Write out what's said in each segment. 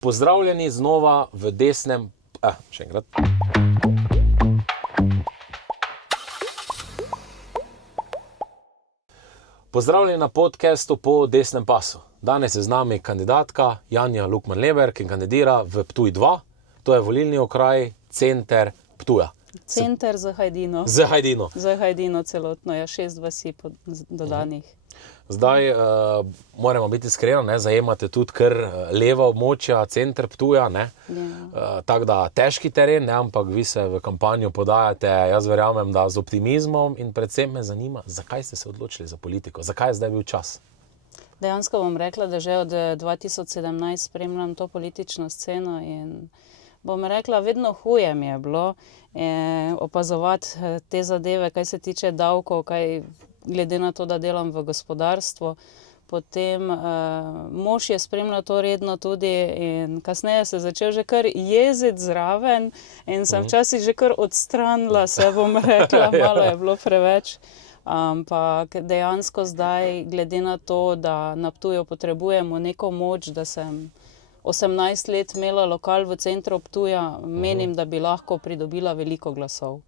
Pozdravljeni znova v desnem... še enkrat. Pozdravljeni na podcastu Po desnem pasu. Danes je z nami kandidatka Janja Lukman-Leber, ki kandidira v Ptuj 2. To je volilni okraj, center Ptuja. Center za Hajdino. Za Hajdino. Za Hajdino celotno, 6 vasi dodanih. Zdaj moramo biti iskreni, zajemate tudi kar leva območja, center Ptuja, tako da težki teren, ampak vi se v kampanjo podajate, jaz verjamem, da z optimizmom in predvsem me zanima, zakaj ste se odločili za politiko, zakaj je zdaj bil čas? Dejansko bom rekla, da že od 2017 spremljam to politično sceno in bom rekla, vedno huje mi je bilo opazovati te zadeve, kaj se tiče davkov, kaj glede na to, da delam v gospodarstvu. Potem mož je spremljal to redno tudi in kasneje se začel že kar jeziti zraven in sem včasih že kar odstranila se, bom rekla, malo je bilo preveč. Ampak dejansko zdaj, glede na to, da na Ptuju potrebujemo neko moč, da sem 18 let imela lokal v centru Ptuja, menim, da bi lahko pridobila veliko glasov.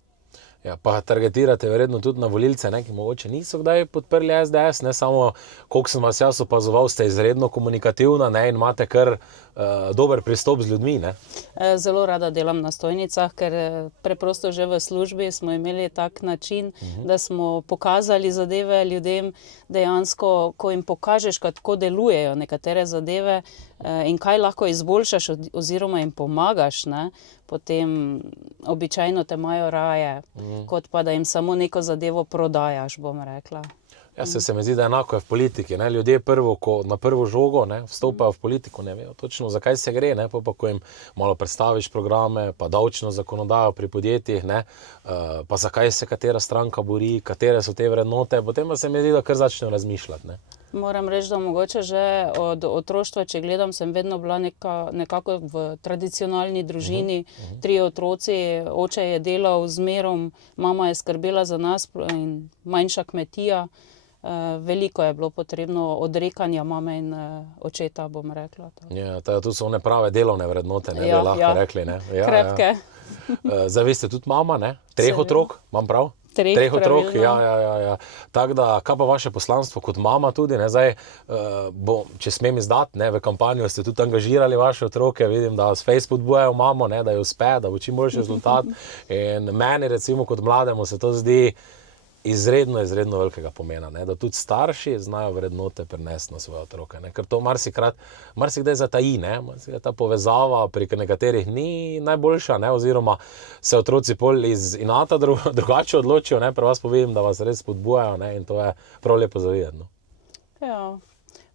Ja, pa targetirate verjetno tudi na volilce, ki mogoče niso kdaj podprli SDS, ne samo, koliko sem vas jaz opazoval, ste izredno komunikativna in imate kar dober pristop z ljudmi, ne? Zelo rada delam na stojnicah, ker preprosto že v službi smo imeli tak način, da smo pokazali zadeve ljudem, dejansko, ko jim pokažeš, kako delujejo nekatere zadeve in kaj lahko izboljšaš oziroma jim pomagaš, potem običajno te imajo raje, kot pa da jim samo neko zadevo prodajaš, bom rekla. Ja, se mi zdi, da enako je v politiki. Ljudje na prvo žogo vstopajo v politiko, ne vejo točno, zakaj se gre, pa ko jim malo predstaviš programe, pa davčno zakonodajo pri podjetjih, pa zakaj se katera stranka bori, katere so te vrednote, potem pa se mi zdi, da kar začnejo razmišljati. Moram reči, da mogoče že od otroštva, če gledam, sem vedno bila nekako v tradicionalni družini, 3 otroci, oče je delal z merom, mama je skrbela za nas in manjša kmetija. Veliko je bilo potrebno odrekanja mame in očeta, bom rekla. Ja, to so one prave delovne vrednote, bi lahko rekli. Krepke. Zdaj, vi ste tudi mama, 3 otrok, imam prav? 3 otrok, ja. Tako da, kaj pa vaše poslanstvo kot mama tudi, zdaj, če smem izdati, v kampanju ste tudi angažirali vaše otroke, vidim, da s Facebook bujajo mamo, da jo uspe, da bo čim boljši rezultat. In meni, recimo, kot mlademu se to zdi izredno velikega pomena, da tudi starši znajo vrednote prenesti na svoje otroke, ker to marsikdaj zataji, marsikdaj ta povezava pri nekaterih ni najboljša, oziroma se otroci pol iz inata drugače odločijo, pri vas povem, da vas res spodbujajo in to je prav lepo za videti. Ja.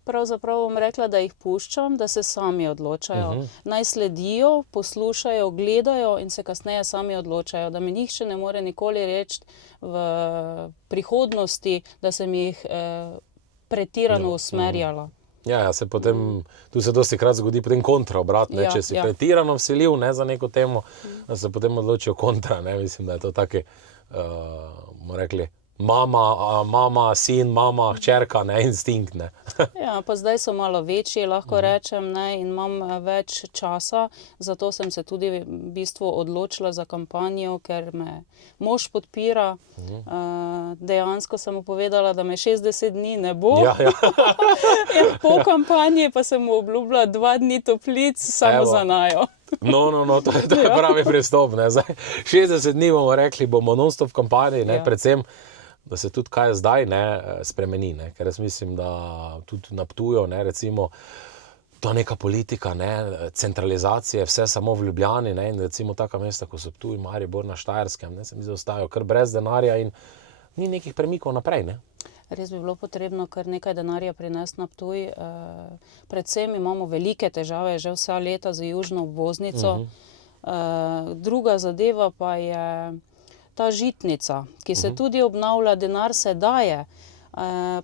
Pravzaprav bom rekla, da jih puščam, da se sami odločajo. Naj sledijo, poslušajo, gledajo in se kasneje sami odločajo. Da mi nihče ne more nikoli reči v prihodnosti, da sem jih pretirano usmerjala. Ja, se potem, tu se dostikrat zgodi potem kontra obrat, če si pretirano vsiljiv za neko temo, da se potem odločijo kontra. Mislim, da je to taki, bomo rekli, mama, sin, mama, hčerka, instinkt. Ja, pa zdaj so malo večji, lahko rečem, in imam več časa, zato sem se tudi v bistvu odločila za kampanjo, ker me mož podpira. Dejansko sem mu povedala, da me 60 dni ne bo. Ja. Po kampanji pa sem mu obljubila 2 dni toplic samo za najo. No, to je pravi pristop. 60 dni bomo rekli, bomo non-stop v kampanji, predvsem, da se tudi kaj zdaj spremeni, ker jaz mislim, da tudi na Ptuju, recimo, to neka politika, centralizacije, vse samo v Ljubljani, in recimo taka mesta, ko so Ptuj, Maribor na Štajerskem, se mi zdi, ostajajo kar brez denarja in ni nekih premikov naprej, Res bi bilo potrebno kar nekaj denarja prinesti na Ptuj. Predvsem imamo velike težave že vsa leta z južno obvoznico. Druga zadeva pa je ta žitnica, ki se tudi obnavlja, denar se daje.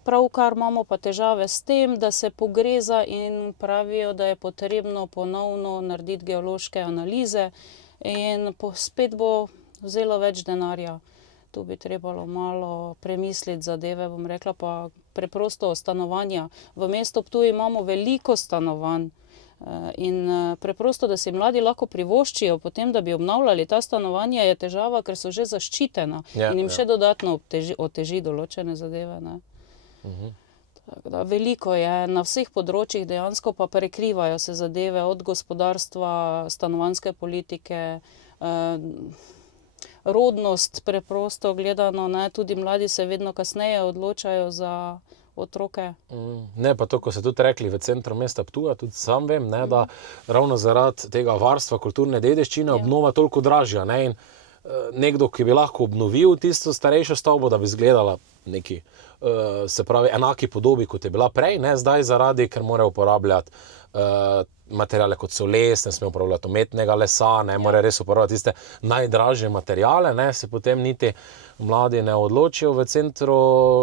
Pravkar imamo pa težave s tem, da se pogreza in pravijo, da je potrebno ponovno narediti geološke analize in spet bo vzelo več denarja. Tu bi trebalo malo premisliti zadeve, bom rekla, pa preprosto stanovanja. V mestu Ptuj imamo veliko stanovanj, In preprosto, da si mladi lahko privoščijo potem, da bi obnavljali ta stanovanja, je težava, ker so že zaščitena in jim še dodatno oteži določene zadeve. Ne. Tako da veliko je na vseh področjih, dejansko pa prekrivajo se zadeve od gospodarstva, stanovanjske politike, rodnost preprosto gledano, ne, tudi mladi se vedno kasneje odločajo za otroke. Ne, pa to, ko ste tudi rekli v centru mesta Ptuja, tudi sam vem, ne, da ravno zaradi tega varstva kulturne dediščine obnova toliko dražja. Ne, in nekdo, ki bi lahko obnovil tisto starejšo stavbo, da bi izgledala neki, se pravi, enaki podobi, kot je bila prej, ne, zdaj zaradi, ker mora uporabljati materiale, kot so les, ne sme uporabljati umetnega lesa, ne, mora res uporabljati tiste najdražje materiale, ne, se potem niti mladi ne odločijo v centru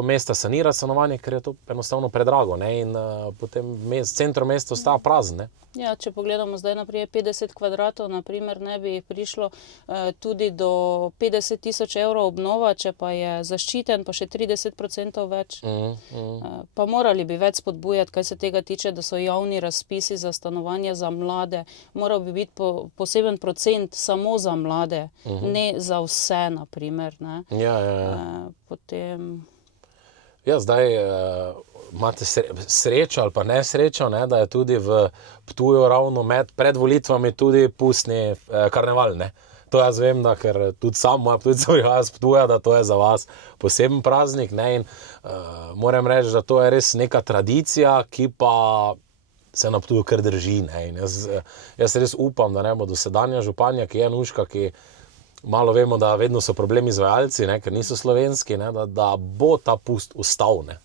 mesta sanirati stanovanje, ker je to enostavno predrago, ne, in potem centru mesta ostaja prazen, ne. Ja, če pogledamo zdaj naprej 50 kvadratov, naprimer, ne bi prišlo tudi do 50 000 evrov obnova, če pa je zaščiten, pa še 30% več. Pa morali bi več spodbujati, kaj se tega tiče, da so javni razpisi za stanovanje za mlade. Moral bi biti poseben procent samo za mlade, ne za vse, naprimer. Ne. Potem... Ja, zdaj imate srečo ali pa nesrečo, ne, da je tudi v Ptuju ravno pred volitvami tudi pustni karneval, ne. To jaz vem, da ker tudi sam moja Ptujca prihaja z Ptuja, da to je za vas poseben praznik, ne, in moram reči, da to je res neka tradicija, ki pa se na Ptuju kar drži, ne, in jaz res upam, da ne bo dosedanja županja, ki je Nuška, ki malo vemo, da vedno so problemi izvajalci, ne, ker niso slovenski, ne, da bo ta pust ostal, ne.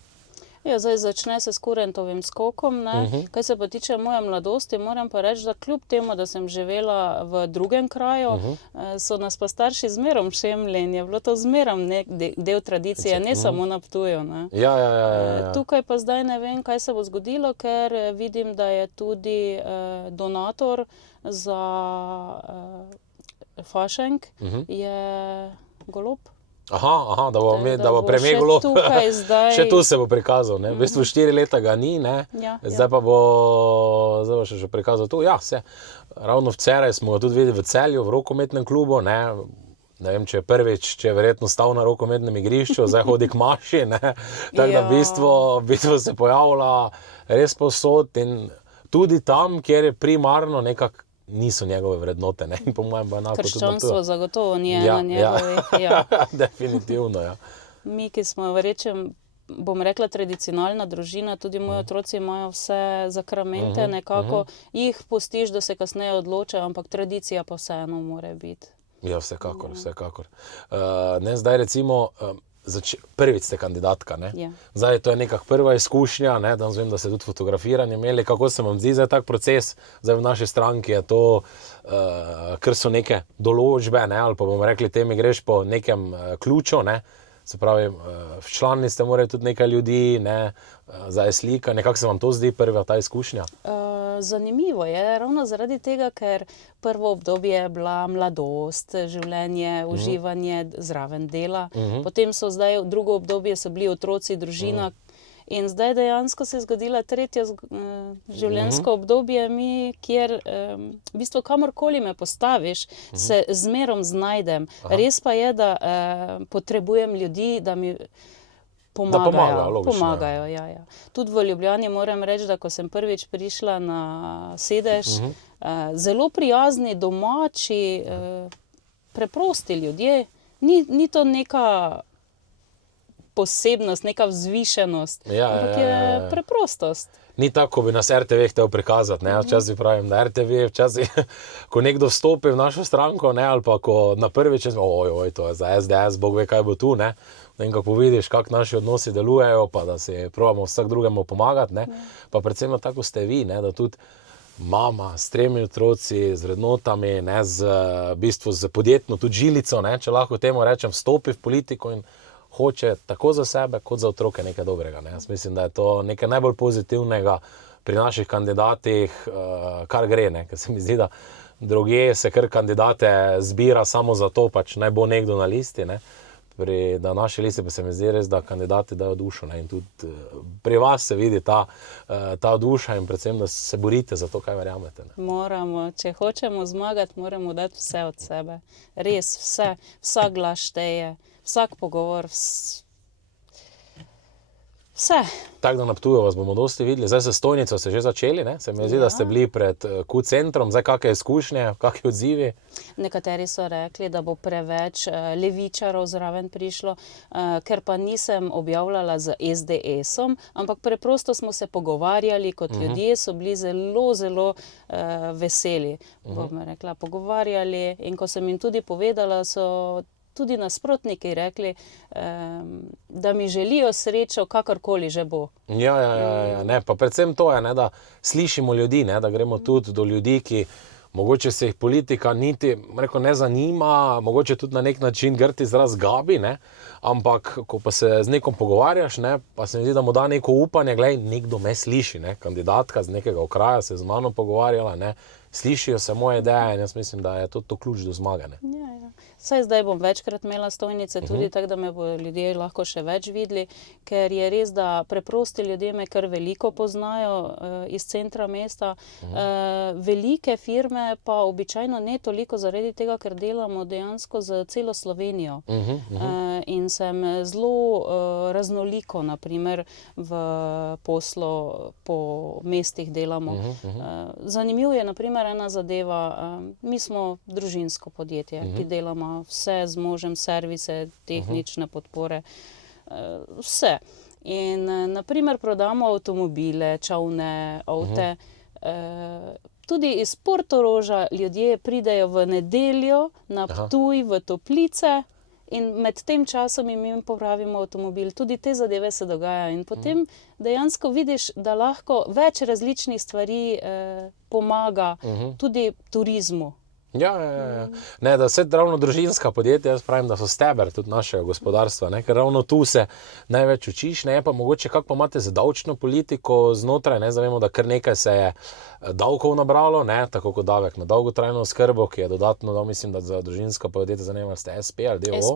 Ja, zdaj začne se s kurentovim skokom, ne. Kaj se pa tiče moje mladosti, moram pa reči, da kljub temu, da sem živela v drugem kraju, so nas pa starši zmerom šemli in je bilo to zmerom del tradicije, ne samo na Ptuju, ne. Ja. Tukaj pa zdaj ne vem, kaj se bo zgodilo, ker vidim, da je tudi donator za Fašenk je Golob. Aha, da bo premier Golob. Še tu se bo prikazal, ne. V bistvu 4 leta ga ni, ne. Zdaj pa bo še prikazal tu. Ja, ravno včeraj smo ga tudi videli v Celju, v rokometnem klubu, ne. Ne vem, če je prvič, če je verjetno stal na rokometnem igrišču, zdaj hodi k maši, ne. Tako da v bistvu se pojavlja res povsod in tudi tam, kjer je primarno nekako niso njegove vrednote, ne, in po mojem bo enako tudi na Ptuju. Krščanstvo zagotovo ni ena njegovih, ja. Definitivno, ja. Mi, ki smo, bom rekla, tradicionalna družina, tudi moji otroci imajo vse zakramente, nekako jih pustiš, da se kasneje odločajo, ampak tradicija pa vseeno mora biti. Ja, vsekakor. Ne, zdaj recimo, prvič ste kandidatka, ne? Ja. Zdaj to je nekako prva izkušnja, ne? Danes vem, da ste tudi fotografiranje imeli. Kako se vam zdi zdaj tak proces? Zdaj v naši stranki je to, ker so neke določbe, ne? Ali pa bomo rekli, temi greš po nekem ključu, ne? Se pravi, včlanili ste morali tudi nekaj ljudi, ne? Zdaj je slika. Nekako se vam to zdi prva ta izkušnja? Zanimivo je, ravno zaradi tega, ker prvo obdobje je bila mladost, življenje, uživanje, zraven dela. Potem so zdaj, drugo obdobje so bili otroci, družina. In zdaj dejansko se je zgodila tretje življenjsko obdobje, kjer v bistvu kamorkoli me postaviš, se zmerom znajdem. Res pa je, da potrebujem ljudi, da mi pomagajo. Ja. Tudi v Ljubljani moram reči, da ko sem prvič prišla na sedež, zelo prijazni, domači, preprosti ljudje. Ni to neka posebnost, neka vzvišenost, ampak je preprostost. Ni tako, ko bi nas RTV htel prikazati, ne, včasih pravim, da RTV včasih, ko nekdo vstopi v našo stranko, ne, ali pa ko na prvič, to je za SDS, Bog ve, kaj bo tu, ne, in kako vidiš, kako naši odnosi delujejo, pa da si probamo vsak drugemu pomagati, ne, pa predvsem tako ste vi, ne, da tudi mama s 3 otroci, z vrednotami, ne, v bistvu z podjetno tudi žilico, ne, če lahko temu rečem, vstopi v politiko in hoče tako za sebe, kot za otroke nekaj dobrega, ne. Jaz mislim, da je to nekaj najbolj pozitivnega pri naših kandidatih, kar gre, ne, ker se mi zdi, da drugje se kar kandidate zbira samo za to, pač naj bo nekdo na listi, ne. na naši listi pa se mi zdi res, da kandidati dajo dušo, ne, in tudi pri vas se vidi ta duša in predvsem, da se borite za to, kaj verjamete. Ne. Moramo, če hočemo zmagati, moramo dati vse od sebe. Res vse, vsak glas šteje, vsak pogovor, vse. Tako da na Ptuju vas bomo dosti videli. Zdaj se stojnico ste že začeli, ne? Se mi zdi, da ste bili pred Q-centrom. Zdaj kakšne izkušnje, kakšni odzivi? Nekateri so rekli, da bo preveč levičarov zraven prišlo, ker pa nisem objavljala z SDS-om, ampak preprosto smo se pogovarjali kot ljudje, so bili zelo, zelo veseli. Bom rekla, pogovarjali in ko sem jim tudi povedala, so tudi nasprotniki rekli, da mi želijo srečo, kakorkoli že bo. Ja, ne, pa predvsem to je, ne, da slišimo ljudi, ne, da gremo tudi do ljudi, ki mogoče se jih politika niti ne zanima, mogoče tudi na nek način grd izraz gabi, ne, ampak ko pa se z nekom pogovarjaš, ne, pa se mi zdi, da mu da neko upanje, glej, nekdo me sliši, ne, kandidatka z nekega okraja se z mano pogovarjala, ne, slišijo se moje ideje in jaz mislim, da je to ključ do zmage. Ne. Ja. Saj zdaj bom večkrat imela stojnice, tudi tako, da me bodo ljudje lahko še več videli, ker je res, da preprosti ljudje me kar veliko poznajo iz centra mesta. Velike firme pa običajno ne toliko zaradi tega, ker delamo dejansko z celo Slovenijo. In sem zelo raznoliko, naprimer v poslu po mestih delamo. Zanimivo je naprimer ena zadeva, mi smo družinsko podjetje, ki delamo vse z možem, servise, tehnične podpore, vse. In naprimer prodamo avtomobile, čolne, avte. Tudi iz Portoroža ljudje pridejo v nedeljo na Ptuj, v Toplice in med tem časom jim popravimo avtomobil. Tudi te zadeve se dogajajo in potem dejansko vidiš, da lahko več različnih stvari pomaga tudi turizmu. Ja. Ne, da vse ravno družinska podjetja, jaz pravim, da so steber tudi našega gospodarstva, ne, ker ravno tu se največ učiš, ne, pa mogoče kako pa imate z davčno politiko znotraj, ne, zdaj vemo, da kar nekaj se je davkov nabralo, ne, tako kot davek na dolgotrajno oskrbo, ki je dodatno, da mislim, da za družinska podjetja zanima ste SP ali DOO.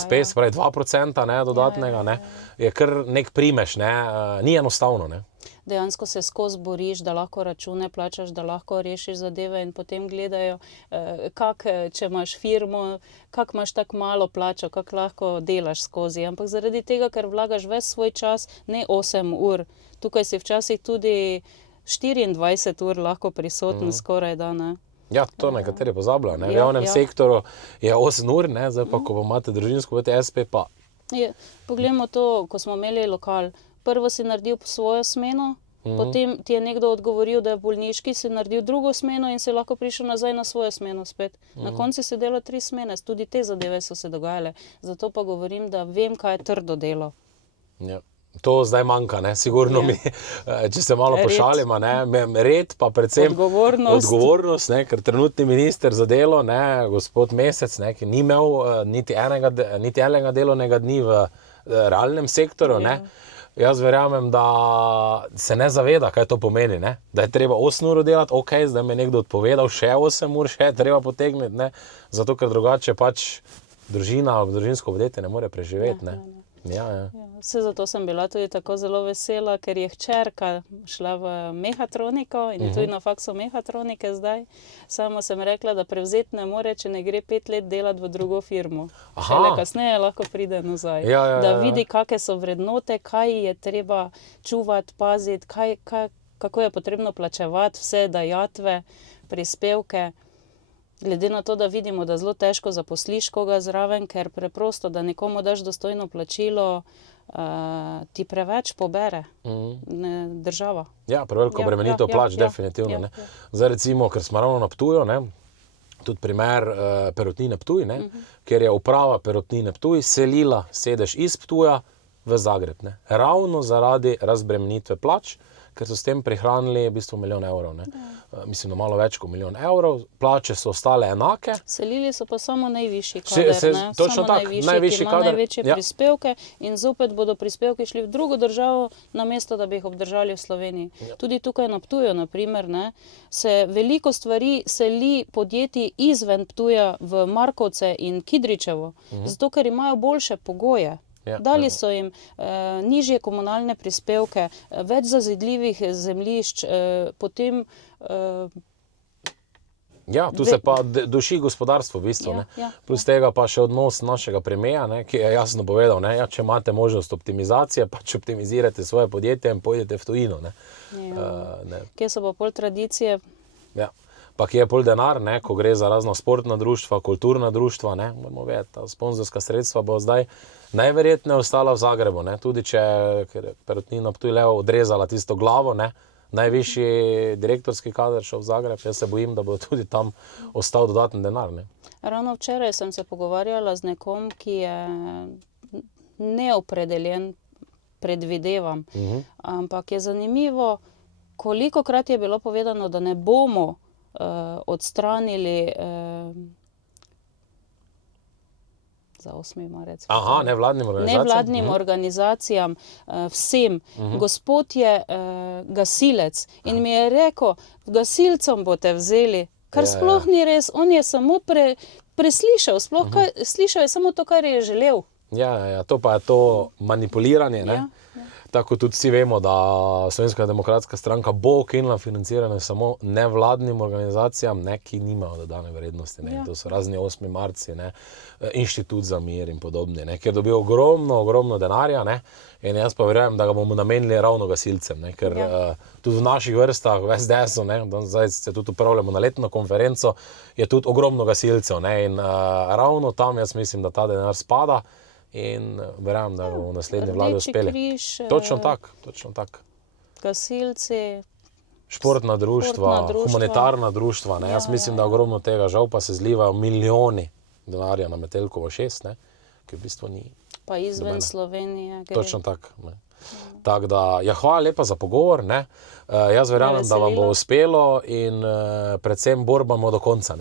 SP, se pravi 2%, ne, dodatnega, ne, je kar nek primeš, ne, ni enostavno, ne. Dejansko se skozi boriš, da lahko račune plačaš, da lahko rešiš zadeve in potem gledajo, če imaš firmo, kako imaš tako malo plačo, kako lahko delaš skozi. Ampak zaradi tega, ker vlagaš ves svoj čas, ne 8 ur, tukaj si včasih tudi 24 ur lahko prisoten skoraj da, ne. Ja, to nekateri pozabljajo, ne. V javnem sektoru je 8 ur, ne, zdaj pa, ko imate družinsko podjetje SP, pa. Poglejmo to, ko smo imeli lokal. Prvo si naredil svojo smeno, potem ti je nekdo odgovoril, da je bolniški, si naredil drugo smeno in si lahko prišel nazaj na svojo smeno spet. Na koncu si delal 3 smene, tudi te zadeve so se dogajale. Zato pa govorim, da vem, kaj je trdo delo. Ja. To zdaj manjka, ne, sigurno mi, če se malo pošalimo, ne, red pa predvsem odgovornost, ne, ker trenutni minister za delo, ne, gospod Mesec, ne, ki ni imel niti enega delovnega dni v realnem sektorju, ne. Jaz verjamem, da se ne zaveda, kaj to pomeni, ne? Da je treba 8 ur delati, ok, zdaj mi je nekdo odpovedal, še 8 ur, še treba potegniti, ne? Zato, ker drugače pač družinsko podjetje ne more preživeti, ne? Ja. Vse zato sem bila tudi tako zelo vesela, ker je hčerka šla v mehatroniko in tudi na faksu mehatronike zdaj. Samo sem rekla, da prevzeti ne more, če ne gre 5 let delati v drugo firmo. Šele kasneje lahko pride nazaj. Da vidi, kakšne so vrednote, kaj je treba čuvati, paziti, kako je potrebno plačevati vse dajatve, prispevke. Glede na to, da vidimo, da zelo težko zaposliš koga zraven, ker preprosto, da nekomu daš dostojno plačilo, ti preveč pobere država. Ja, preveliko bremenitev plač, definitivno. Ne. Zdaj recimo, ker smo ravno na Ptuju, ne, tudi primer Perutnine Ptuj, ne, kjer je uprava Perutnine Ptuj selila sedež iz Ptuja v Zagreb. Ne. Ravno zaradi razbremenitve plač, ker so s tem prihranili v bistvu 1 milijon evrov. Ne. Mislim, da malo več kot 1 milijon evrov, plače so ostale enake. Selili so pa samo najvišji kader, Točno samo tak, najvišji ki ima kader. največje prispevke in zopet bodo prispevki šli v drugo državo, namesto da bi jih obdržali v Sloveniji. Tudi tukaj na Ptuju, na primer, se veliko stvari seli podjetij izven Ptuja v Markovce in Kidričevo, zato ker imajo boljše pogoje. Dali so jim nižje komunalne prispevke, več zazidljivih zemljišč, potem... Tu se pa duši gospodarstvo v bistvu. Plus tega pa še odnos našega premierja, ki je jasno povedal, če imate možnost optimizacije, pač optimizirate svoje podjetje in pojdete v tujino. Kje so pa pol tradicije? Pa kje je pol denar, ko gre za razna sportna društva, kulturna društva, moramo vedeti, ta sponzorska sredstva bo zdaj najverjetneje ostala v Zagrebu, tudi če je Perutnina Ptuj Levo odrezala tisto glavo, najvišji direktorski kader šel v Zagreb, jaz se bojim, da bo tudi tam ostal dodaten denar. Ravno včeraj sem se pogovarjala z nekom, ki je neopredeljen, predvidevam, ampak je zanimivo, kolikokrat je bilo povedano, da ne bomo odstranili za 8. marec. Nevladnim organizacijam, vsem. Gospod je gasilec in mi je rekel, gasilcem boste vzeli, kar sploh ni res. On je samo preslišal, slišal je samo to, kar je želel. To pa je to manipuliranje, Tako tudi vsi vemo, da Slovenska demokratska stranka bo ukinila financiranje samo nevladnim organizacijam, ki nimajo dodane vrednosti. To so razni 8. marci, Inštitut za mir in podobni, ker dobijo ogromno denarja, in jaz pa verjamem, da ga bomo namenili ravno gasilcem, ker tudi v naših vrstah, v SDS-u, zdaj se tudi upravljamo na letno konferenco, je tudi ogromno gasilcev, in ravno tam jaz mislim, da ta denar spada. In verjamem, da bomo v naslednji vladi uspeli. Križ, točno tak. Gasilci, športna društva, humanitarna društva. Jaz mislim, da ogromno tega, žal pa se zlivajo milijoni denarja na Metelkovo 6, ki v bistvu ni. Pa izven Slovenije. Točno tak. Tako da, hvala lepa za pogovor. Jaz verjamem, da vam bo uspelo in predvsem borbamo do konca.